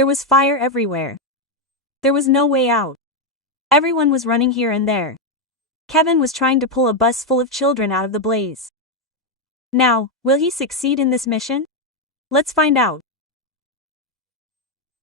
There was fire everywhere. There was no way out. Everyone was running here and there. Kevin was trying to pull a bus full of children out of the blaze. Now, will he succeed in this mission? Let's find out.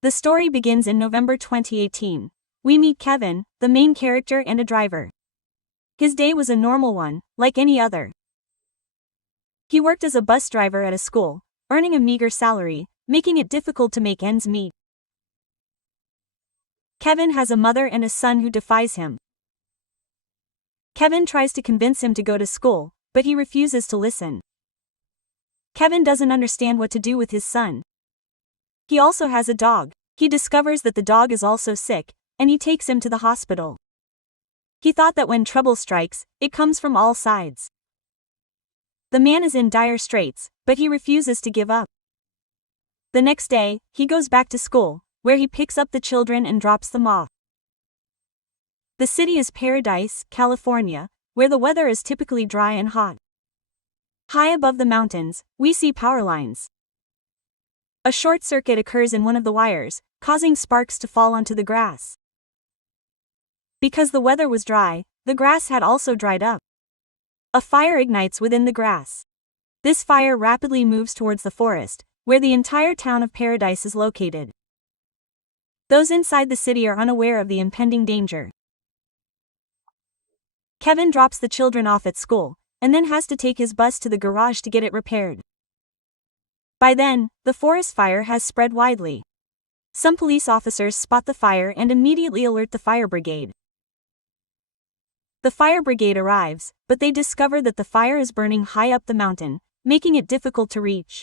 The story begins in November 2018. We meet Kevin, the main character and a driver. His day was a normal one, like any other. He worked as a bus driver at a school, earning a meager salary, making it difficult to make ends meet. Kevin has a mother and a son who defies him. Kevin tries to convince him to go to school, but he refuses to listen. Kevin doesn't understand what to do with his son. He also has a dog. He discovers that the dog is also sick, and he takes him to the hospital. He thought that when trouble strikes, it comes from all sides. The man is in dire straits, but he refuses to give up. The next day, he goes back to school, where he picks up the children and drops them off. The city is Paradise, California, where the weather is typically dry and hot. High above the mountains, we see power lines. A short circuit occurs in one of the wires, causing sparks to fall onto the grass. Because the weather was dry, the grass had also dried up. A fire ignites within the grass. This fire rapidly moves towards the forest, where the entire town of Paradise is located. Those inside the city are unaware of the impending danger. Kevin drops the children off at school, and then has to take his bus to the garage to get it repaired. By then, the forest fire has spread widely. Some police officers spot the fire and immediately alert the fire brigade. The fire brigade arrives, but they discover that the fire is burning high up the mountain, making it difficult to reach.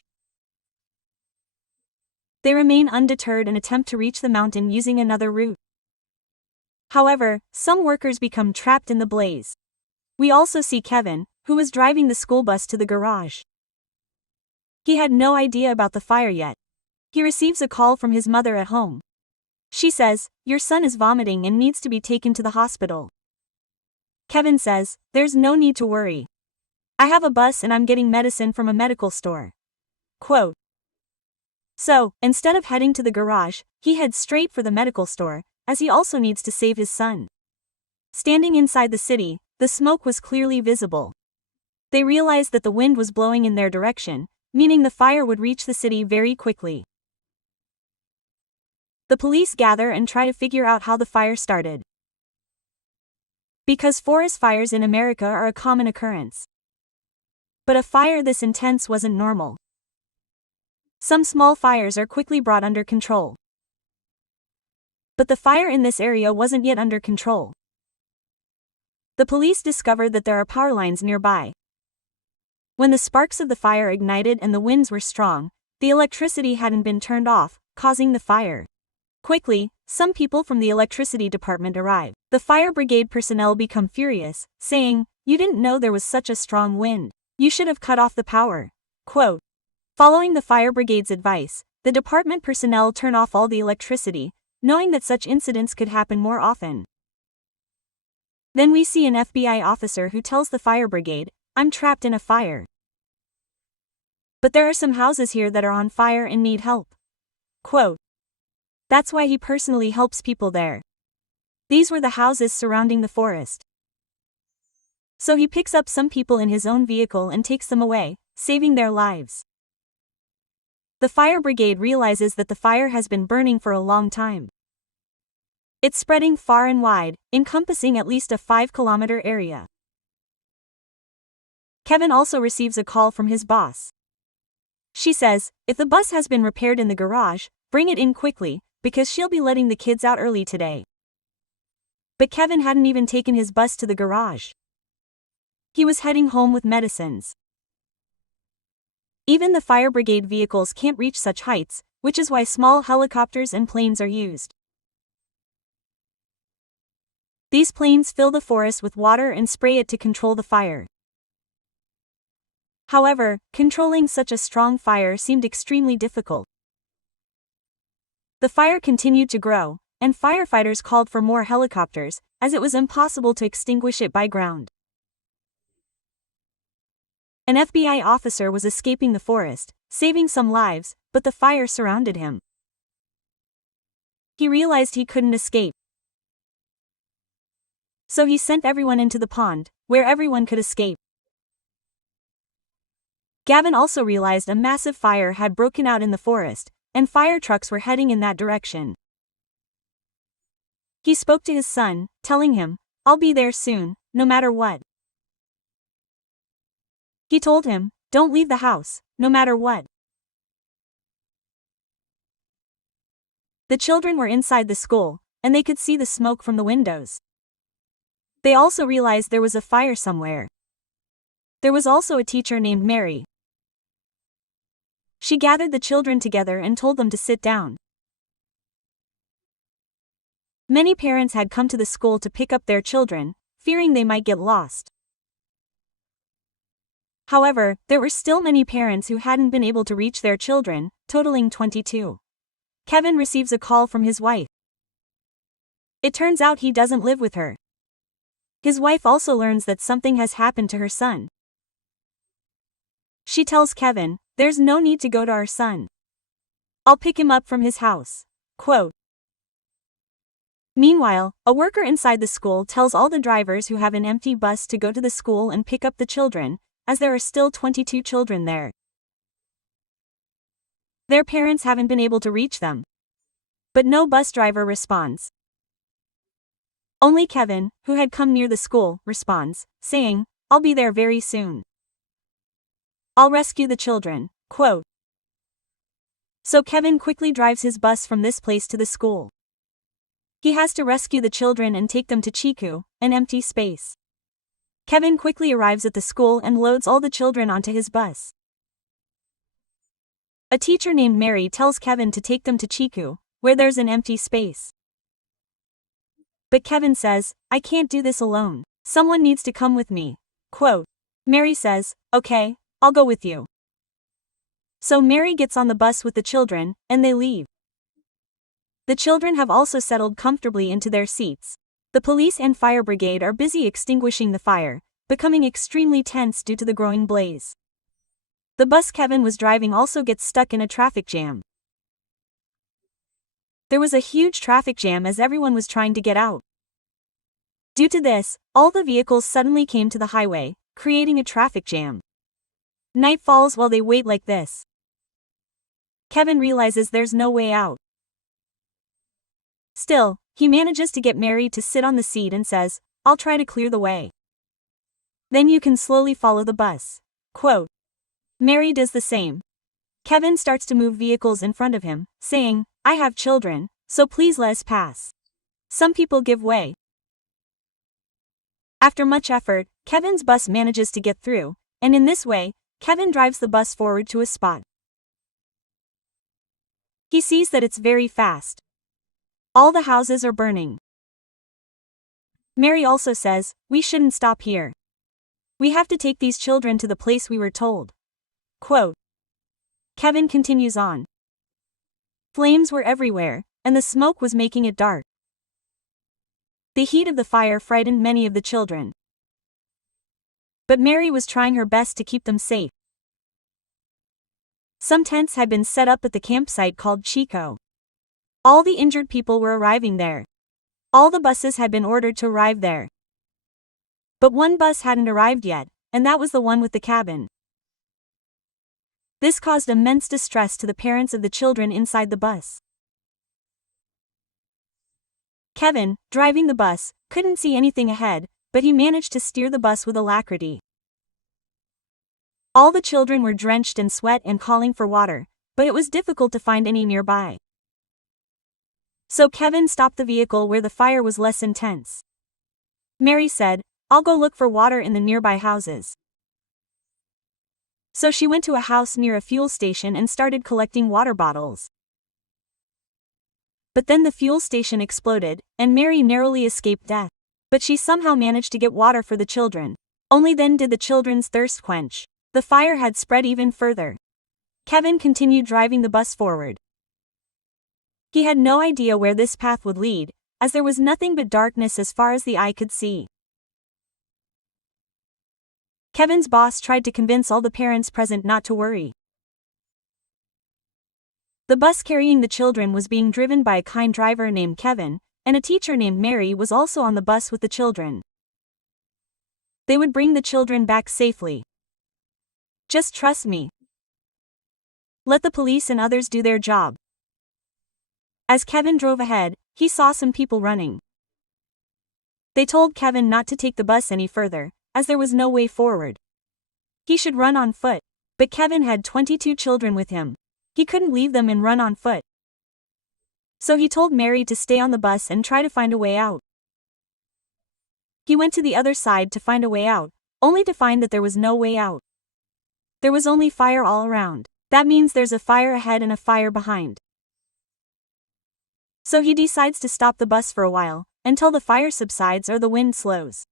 They remain undeterred and attempt to reach the mountain using another route. However, some workers become trapped in the blaze. We also see Kevin, who was driving the school bus to the garage. He had no idea about the fire yet. He receives a call from his mother at home. She says, "Your son is vomiting and needs to be taken to the hospital." Kevin says, "There's no need to worry. I have a bus and I'm getting medicine from a medical store." Quote. So, instead of heading to the garage, he heads straight for the medical store, as he also needs to save his son. Standing inside the city, the smoke was clearly visible. They realized that the wind was blowing in their direction, meaning the fire would reach the city very quickly. The police gather and try to figure out how the fire started. Because forest fires in America are a common occurrence. But a fire this intense wasn't normal. Some small fires are quickly brought under control. But the fire in this area wasn't yet under control. The police discovered that there are power lines nearby. When the sparks of the fire ignited and the winds were strong, the electricity hadn't been turned off, causing the fire. Quickly, some people from the electricity department arrive. The fire brigade personnel become furious, saying, "You didn't know there was such a strong wind. You should have cut off the power." Quote. Following the fire brigade's advice, the department personnel turn off all the electricity, knowing that such incidents could happen more often. Then we see an FBI officer who tells the fire brigade, "I'm trapped in a fire. But there are some houses here that are on fire and need help." Quote. That's why he personally helps people there. These were the houses surrounding the forest. So he picks up some people in his own vehicle and takes them away, saving their lives. The fire brigade realizes that the fire has been burning for a long time. It's spreading far and wide, encompassing at least a 5-kilometer area. Kevin also receives a call from his boss. She says, "If the bus has been repaired in the garage, bring it in quickly, because she'll be letting the kids out early today." But Kevin hadn't even taken his bus to the garage. He was heading home with medicines. Even the fire brigade vehicles can't reach such heights, which is why small helicopters and planes are used. These planes fill the forest with water and spray it to control the fire. However, controlling such a strong fire seemed extremely difficult. The fire continued to grow, and firefighters called for more helicopters, as it was impossible to extinguish it by ground. An FBI officer was escaping the forest, saving some lives, but the fire surrounded him. He realized he couldn't escape. So he sent everyone into the pond, where everyone could escape. Gavin also realized a massive fire had broken out in the forest, and fire trucks were heading in that direction. He spoke to his son, telling him, "I'll be there soon, no matter what." He told him, "Don't leave the house, no matter what." The children were inside the school, and they could see the smoke from the windows. They also realized there was a fire somewhere. There was also a teacher named Mary. She gathered the children together and told them to sit down. Many parents had come to the school to pick up their children, fearing they might get lost. However, there were still many parents who hadn't been able to reach their children, totaling 22. Kevin receives a call from his wife. It turns out he doesn't live with her. His wife also learns that something has happened to her son. She tells Kevin, "There's no need to go to our son. I'll pick him up from his house." Quote. Meanwhile, a worker inside the school tells all the drivers who have an empty bus to go to the school and pick up the children, as there are still 22 children there. Their parents haven't been able to reach them. But no bus driver responds. Only Kevin, who had come near the school, responds, saying, "I'll be there very soon. I'll rescue the children." Quote. So Kevin quickly drives his bus from this place to the school. He has to rescue the children and take them to Chiku, an empty space. Kevin quickly arrives at the school and loads all the children onto his bus. A teacher named Mary tells Kevin to take them to Chiku, where there's an empty space. But Kevin says, "I can't do this alone. Someone needs to come with me." Quote. Mary says, "Okay, I'll go with you." So Mary gets on the bus with the children, and they leave. The children have also settled comfortably into their seats. The police and fire brigade are busy extinguishing the fire, becoming extremely tense due to the growing blaze. The bus Kevin was driving also gets stuck in a traffic jam. There was a huge traffic jam as everyone was trying to get out. Due to this, all the vehicles suddenly came to the highway, creating a traffic jam. Night falls while they wait like this. Kevin realizes there's no way out. Still, he manages to get Mary to sit on the seat and says, "I'll try to clear the way. Then you can slowly follow the bus." Quote. Mary does the same. Kevin starts to move vehicles in front of him, saying, "I have children, so please let us pass." Some people give way. After much effort, Kevin's bus manages to get through, and in this way, Kevin drives the bus forward to a spot. He sees that it's very fast. All the houses are burning. Mary also says, "We shouldn't stop here. We have to take these children to the place we were told." Quote. Kevin continues on. Flames were everywhere, and the smoke was making it dark. The heat of the fire frightened many of the children. But Mary was trying her best to keep them safe. Some tents had been set up at the campsite called Chico. All the injured people were arriving there. All the buses had been ordered to arrive there. But one bus hadn't arrived yet, and that was the one with the cabin. This caused immense distress to the parents of the children inside the bus. Kevin, driving the bus, couldn't see anything ahead, but he managed to steer the bus with alacrity. All the children were drenched in sweat and calling for water, but it was difficult to find any nearby. So Kevin stopped the vehicle where the fire was less intense. Mary said, "I'll go look for water in the nearby houses." So she went to a house near a fuel station and started collecting water bottles. But then the fuel station exploded, and Mary narrowly escaped death. But she somehow managed to get water for the children. Only then did the children's thirst quench. The fire had spread even further. Kevin continued driving the bus forward. He had no idea where this path would lead, as there was nothing but darkness as far as the eye could see. Kevin's boss tried to convince all the parents present not to worry. The bus carrying the children was being driven by a kind driver named Kevin, and a teacher named Mary was also on the bus with the children. They would bring the children back safely. Just trust me. Let the police and others do their job. As Kevin drove ahead, he saw some people running. They told Kevin not to take the bus any further, as there was no way forward. He should run on foot, but Kevin had 22 children with him. He couldn't leave them and run on foot. So he told Mary to stay on the bus and try to find a way out. He went to the other side to find a way out, only to find that there was no way out. There was only fire all around. That means there's a fire ahead and a fire behind. So he decides to stop the bus for a while, until the fire subsides or the wind slows.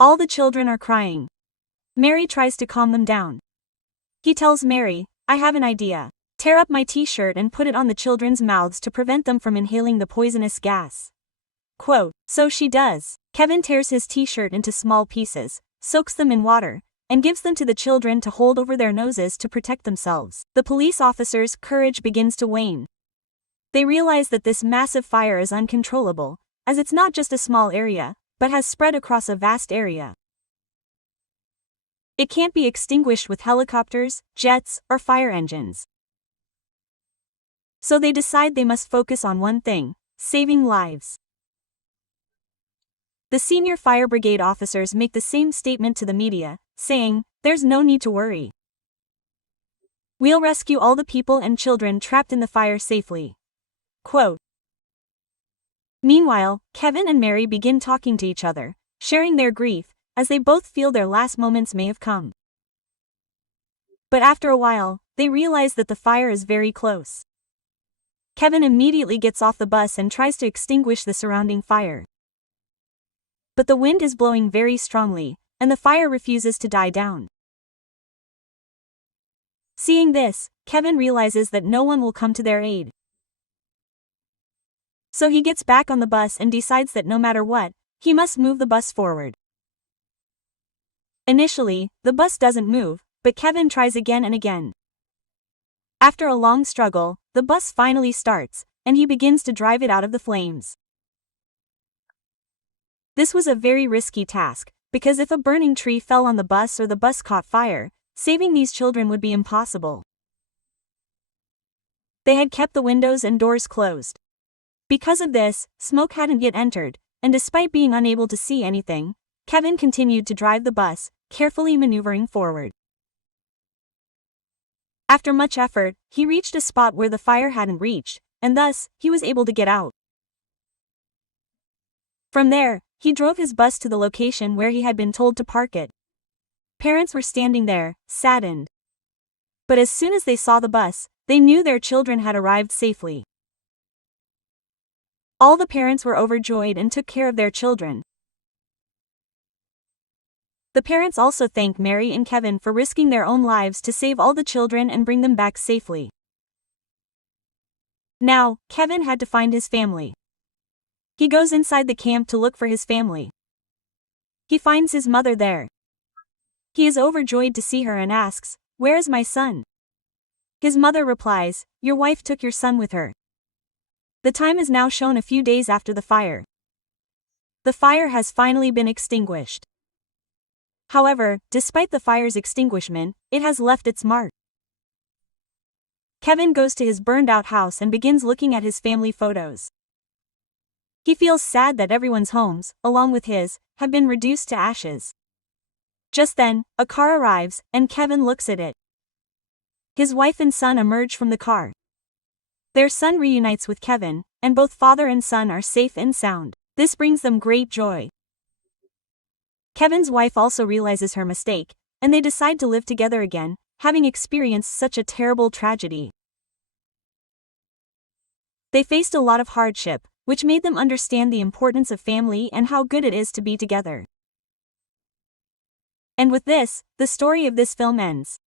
All the children are crying. Mary tries to calm them down. He tells Mary, "I have an idea. Tear up my t-shirt and put it on the children's mouths to prevent them from inhaling the poisonous gas." Quote, so she does. Kevin tears his t-shirt into small pieces, soaks them in water, and gives them to the children to hold over their noses to protect themselves. The police officers' courage begins to wane. They realize that this massive fire is uncontrollable, as it's not just a small area, but has spread across a vast area. It can't be extinguished with helicopters, jets, or fire engines. So they decide they must focus on one thing: saving lives. The senior fire brigade officers make the same statement to the media, saying, "There's no need to worry. We'll rescue all the people and children trapped in the fire safely." Quote. Meanwhile, Kevin and Mary begin talking to each other, sharing their grief, as they both feel their last moments may have come. But after a while, they realize that the fire is very close. Kevin immediately gets off the bus and tries to extinguish the surrounding fire. But the wind is blowing very strongly, and the fire refuses to die down. Seeing this, Kevin realizes that no one will come to their aid. So he gets back on the bus and decides that no matter what, he must move the bus forward. Initially, the bus doesn't move, but Kevin tries again and again. After a long struggle, the bus finally starts, and he begins to drive it out of the flames. This was a very risky task, because if a burning tree fell on the bus or the bus caught fire, saving these children would be impossible. They had kept the windows and doors closed. Because of this, smoke hadn't yet entered, and despite being unable to see anything, Kevin continued to drive the bus, carefully maneuvering forward. After much effort, he reached a spot where the fire hadn't reached, and thus, he was able to get out. From there, he drove his bus to the location where he had been told to park it. Parents were standing there, saddened. But as soon as they saw the bus, they knew their children had arrived safely. All the parents were overjoyed and took care of their children. The parents also thanked Mary and Kevin for risking their own lives to save all the children and bring them back safely. Now, Kevin had to find his family. He goes inside the camp to look for his family. He finds his mother there. He is overjoyed to see her and asks, "Where is my son?" His mother replies, "Your wife took your son with her." The time is now shown a few days after the fire. The fire has finally been extinguished. However, despite the fire's extinguishment, it has left its mark. Kevin goes to his burned-out house and begins looking at his family photos. He feels sad that everyone's homes, along with his, have been reduced to ashes. Just then, a car arrives, and Kevin looks at it. His wife and son emerge from the car. Their son reunites with Kevin, and both father and son are safe and sound. This brings them great joy. Kevin's wife also realizes her mistake, and they decide to live together again, having experienced such a terrible tragedy. They faced a lot of hardship, which made them understand the importance of family and how good it is to be together. And with this, the story of this film ends.